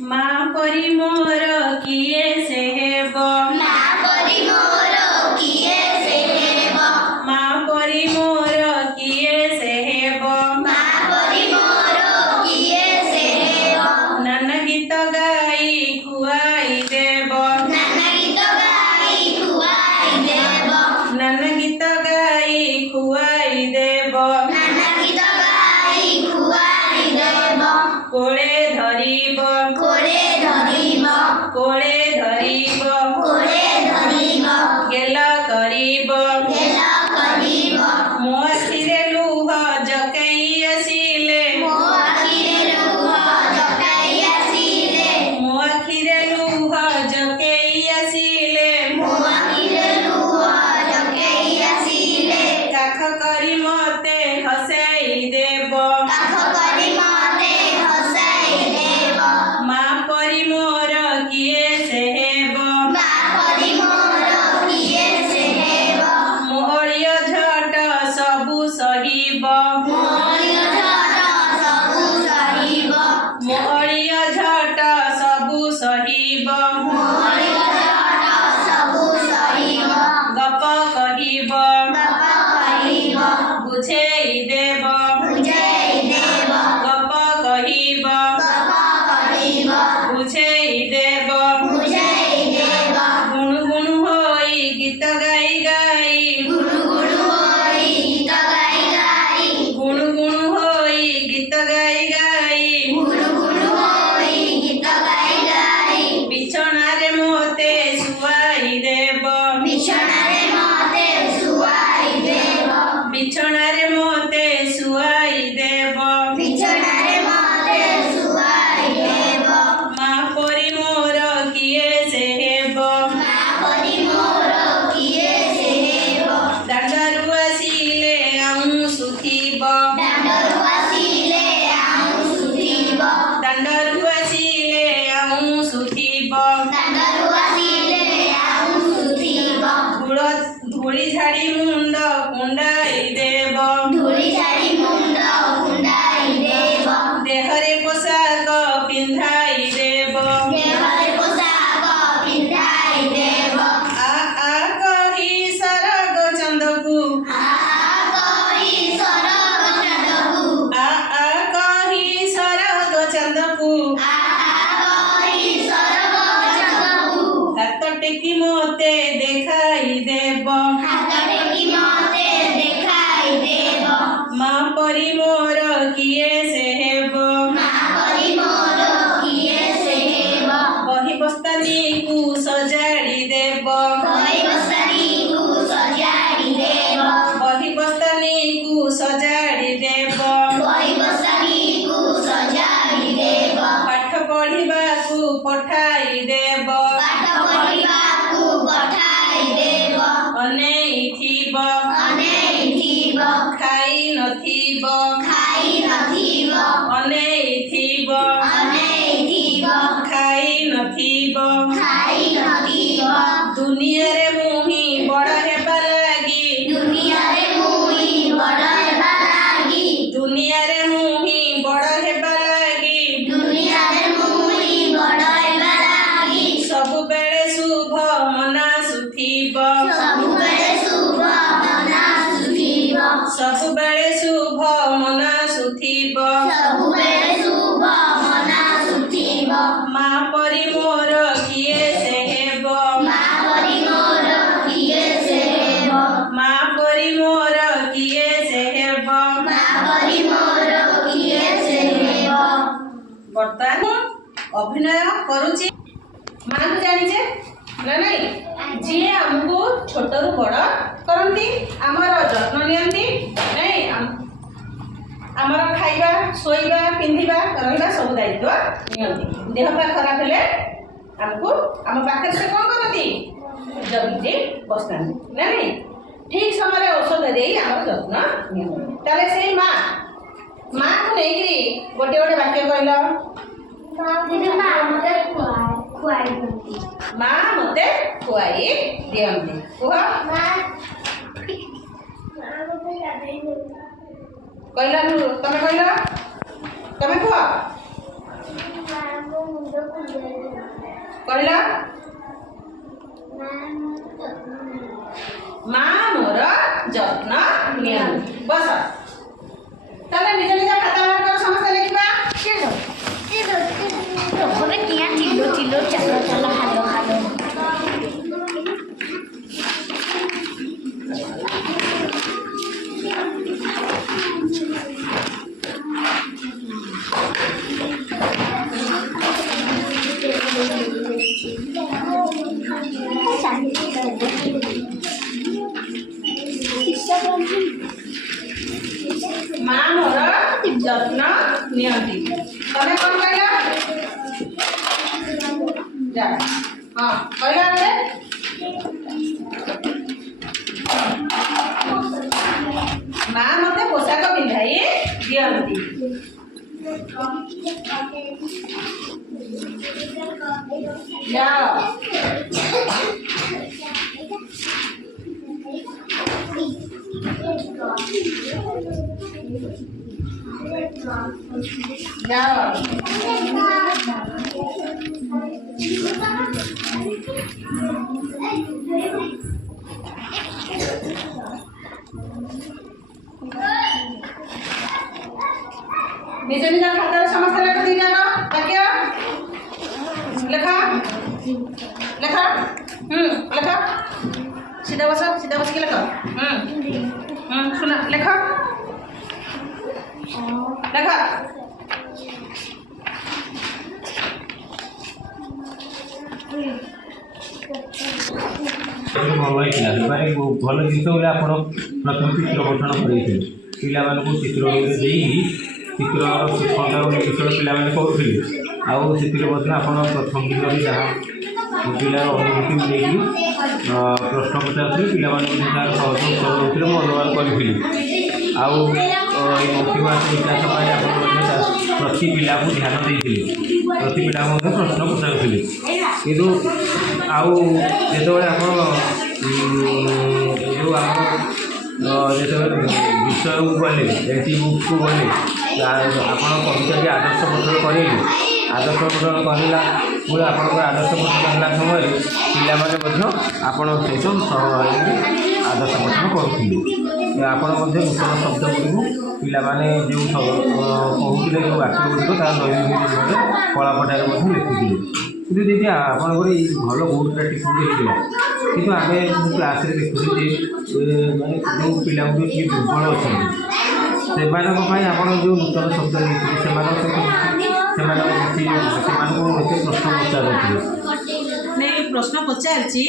माँ परी मोर किए से हेब माँ परी मोर किए से हेब माँ परी मोर किए से हेब माँ परी मोर किए से हेब नन गीत गाई खुआई देब नाना गीत गाई खुआई देब नन गीत गाई खुआई देब नाना गीत गाई खुआई देब कोळे धरिब कोळे धरिब कोळे धरिब कोळे धरिब गेल करिब गेल करिब मो आखिरे लुह जकेई आसिले ମୋ ଆଖିରେ ଲୁହ ଜକାଇ ଆସିଲେ मो आखिरे लुह जकेई आसिले ମୋ ଆଖିରେ ଲୁହ ଜକେଇ ଆସିଲେ काख करी मते हसेई देब କାଖ କରି ମତେ ହସାଇ ଦେବ माँ परी मोर किए से हेब ମା ପରି ମୋର କିଏ ସେ ହେବ मोहरिय झट सबु सहिब ମୋରିୟ ଝଡ଼ ସବୁ ସହିବ मोहरिय झट सबु सहिब ମୋରିୟ ଝଡ଼ ସବୁ ସହିବ गप कहिब ଗପ କହିବ बुझेई देब ବୁଝେଇ ଦେବ गप कहिब ଗପ କହିବ बुझेई देब ବୁଝେଇ ଦେବ गुणु गुणु होई गीत गाई गाई ଗୁଣୁ ଗୁଣୁ ହୋଇ ଗୀତ ଗାଇ ଗାଇ गुणु गुणु होई गीत गाई गाई ଗୁଣୁ ଗୁଣୁ ହୋଇ ଗୀତ ଗାଇ ଗାଇ बिछणारे मोते सुआई देब ବିଛଣାରେ ମତେ ଶୁଆଇ ଦେବ बिछणारे मोते सुआई देब ବିଛଣାରେ ମତେ ଶୁଆଇ ଦେବ माँ परी मोर किए से हेब ମା ପରି ମୋର କିଏ ସେ ହେବ दांडरू आसिले आउँ सुथिब ଦାଣ୍ଡରୁ ଆସିଲେ ଆଉଁ ସୁଧିବ दांडरू आसिले आउँ सुथिब ଦାଣ୍ଡରୁ ଆସିଲେ ଆଉଁ ସୁଧିବ धूळ धूଳି झाड़ी मुंड कुंडाई देब ଧୂଳି ଝାଡ଼ି ମୁଣ୍ଡ କୁଣ୍ଡାଇ ଦେବ देहरे पोशाक पिंधाई देब ଦେହରେ ପୋଷାକ ପିନ୍ଧାଇ ଦେବ आ कही सरग चंदकू ଆ କହି ସରଗ ଚାନ୍ଦକୁ आ कही सरग चंदकू ଆ କହି ସରଗ ଚାନ୍ଦକୁ हाथ टेकी मोते देखाई देब ହାତ ଟେକି ମତେ ଦେଖାଇ ଦେବ माँ परी मोर किए से हेब ମା ପରି ମୋର କିଏ ସେ ହେବ बही बस्तानी को सजाड़ी देब ବହି ବସାଣିକୁ ସଜାଡ଼ି ଦେବ बही बस्तानी को सजाड़ी देब ବହି ବସାଣିକୁ ସଜାଡ଼ି ଦେବ पाठ पढ़िबाकू पठाई देब ପାଠ ପଢ଼ିବାକୁ ପଠାଇ ଦେବ अनेइथिब ଅନେଇଥିବ खाई नथिब ଖାଇ ନଥିବ अनेइथिब ଅନେଇଥିବ खाई नथिब ଖାଇ ନଥିବ दुनिया रे मुही बड़ हेबा लागी ଦୁନିଆରେ ମୁଇଁ ବଡ଼ ହେବା ଲାଗି दुनिया रे मुही बड़ हेबा लागी ଦୁନିଆରେ ମୁଇଁ ବଡ଼ ହେବା ଲାଗି सबु बेले शुभ मना सुथिब ସବୁବେଳେ ଶୁଭ ମନା ସୁଧିବ सबु बेले शुभ मना सुथिब ସବୁବେଳେ ଶୁଭ ମନା ସୁଧିବ माँ परी मोर किए से हेब ମା ପରି ମୋର କିଏ ସେ ହେବ माँ परी मोर किए से हेब ମା ପରି ମୋର କିଏ ସେ ହେବ ବର୍ତ୍ତମାନ ଅଭିନୟ କରୁଛି ମାଁ କୁ ଜାଣିଛେ ନା ନାଇଁ ଯିଏ ଆମକୁ ଛୋଟରୁ ବଡ଼ କରନ୍ତି ଆମର ଯତ୍ନ ନିଅନ୍ତି ନାଇଁ ଆମର ଖାଇବା ଶୋଇବା ପିନ୍ଧିବା ରହିବା ସବୁ ଦାୟିତ୍ୱ ନିଅନ୍ତି ଦେହ ପା ଖରାପ ହେଲେ ଆମକୁ ଆମ ପାଖରେ ସେ କ'ଣ କରନ୍ତି ଜଗିକି ବସିଥାନ୍ତି ନା ନାଇଁ ଠିକ ସମୟରେ ଔଷଧ ଦେଇ ଆମର ଯତ୍ନ ନିଅନ୍ତି ତାହେଲେ ସେଇ ମାଁକୁ ନେଇକିରି ଗୋଟେ ଗୋଟେ ବାକ୍ୟ କହିଲ ମା ମୋତେ ଖୁଆଇ ଦିଅନ୍ତି ମାଁ ମୋତେ ଖୁଆଇ ଦିଅନ୍ତି କୁହ କହିଲ ତମେ କହିଲ ତମେ କୁହ ମା କହିଲ ମା ମୋର ଯତ୍ନ ନିଅନ୍ତି। ବସ ତାହେଲେ ନିଜ ନିଜ ଖାତା ମାନଙ୍କର ସମସ୍ତେ ଲେଖିବା। ମା ମୋର ଯତ୍ନ ନିଅନ୍ତି। ତମେ କଣ କହିଲ? ଯା ହଁ କହିଲ ଏବେ। ମା ମତେ ପୋଷାକ ପିନ୍ଧାଇ ଦିଅନ୍ତି। ଯାଅ ଯାଅ ନିଜ ନିଜ ଖାତାରେ ସମସ୍ତେ ଲେଖ। ଦିଟାକ ବାକ୍ୟ ଲେଖ ଲେଖ ଲେଖ। ସିଧା ବସିକି ଲେଖ। ଶୁଣ ଲେଖ ଲେଖ। ଭଲ ହେଇଥିଲା ମାନେ ଭଲ ଜିନିଷ ବୋଲି ଆପଣ ପ୍ରଥମେ ଚିତ୍ର ଗଠନ କରେଇଥିଲେ। ପିଲାମାନଙ୍କୁ ଚିତ୍ର ଦେଇକି ଚିତ୍ରର ସୂକ୍ଷ୍ମତା ବିଷୟ ପିଲାମାନେ କରୁଥିଲେ। ଆଉ ସେଥିରେ ମଧ୍ୟ ଆପଣ ପ୍ରଥମ ଦିନରେ ଯାହା ପିଲାର ଅନୁଭୂତି ନେଇକି ପ୍ରଶ୍ନ ପଚାରୁଥିଲେ, ପିଲାମାନେ ମଧ୍ୟ ତାର ସହଜ ଉତ୍ତର ଦେଉଥିଲେ, ମୁଁ ଅନୁବାଦ କରିଥିଲି। ଆଉ ଏଇ ମୌଖିକ ଭାଷା ବିକାଶ ପାଇଁ ଆପଣ ମଧ୍ୟ ପ୍ରତି ପିଲାକୁ ଧ୍ୟାନ ଦେଇଥିଲେ, ପ୍ରତି ପିଲାକୁ ମଧ୍ୟ ପ୍ରଶ୍ନ ପଚାରୁଥିଲେ। କିନ୍ତୁ ଆଉ ଯେତେବେଳେ ଆପଣ ଯେଉଁ ଆମର ଯେତେବେଳେ ବିଷୟକୁ ଗଲେ, ଏଲ୍ଟି ବୁକ୍କୁ ଗଲେ, ଆପଣ କବିତାଟି ଆଦର୍ଶ ପଠନ କରେଇଲେ। ଆଦର୍ଶ ପଠନ କରିଲା ପରେ ଆପଣଙ୍କର ଆଦର୍ଶ ପଠନ ହେଲା ସମୟରେ ପିଲାମାନେ ମଧ୍ୟ ଆପଣଙ୍କ ସହିତ ଆଦର୍ଶ ପଠନ କରୁଥିଲେ। ଆପଣ ମଧ୍ୟ ନୂତନ ଶବ୍ଦ ଗୁଡ଼ିକୁ ପିଲାମାନେ ଯେଉଁ କହୁଥିଲେ, ଯେଉଁ ବାକ୍ୟ ଗୁଡ଼ିକ ତାର ଦୈନନ୍ଦିନ ଜୀବନରେ କଳାପଟାରେ ମଧ୍ୟ ଲେଖୁଥିଲେ। କିନ୍ତୁ ଯଦି ଆପଣଙ୍କର ଏଇ ଭଲ ବହୁତ ପ୍ରାକ୍ଟିସ୍ ହେଇଥିଲା, କିନ୍ତୁ ଆମେ କ୍ଲାସ୍ରେ ଦେଖୁଛୁ ଯେ ମାନେ ଯେଉଁ ପିଲାଙ୍କୁ ଟିକେ ଦୁର୍ବଳ ଅଛନ୍ତି, ସେମାନଙ୍କ ପାଇଁ ଆପଣ ଯେଉଁ ନୂତନ ଶବ୍ଦ ଦେଇଥିଲେ ସେମାନଙ୍କୁ ଏତେ ପ୍ରଶ୍ନ ପଚାରୁଥିଲେ। ପ୍ରଶ୍ନ ପଚାରିଛି।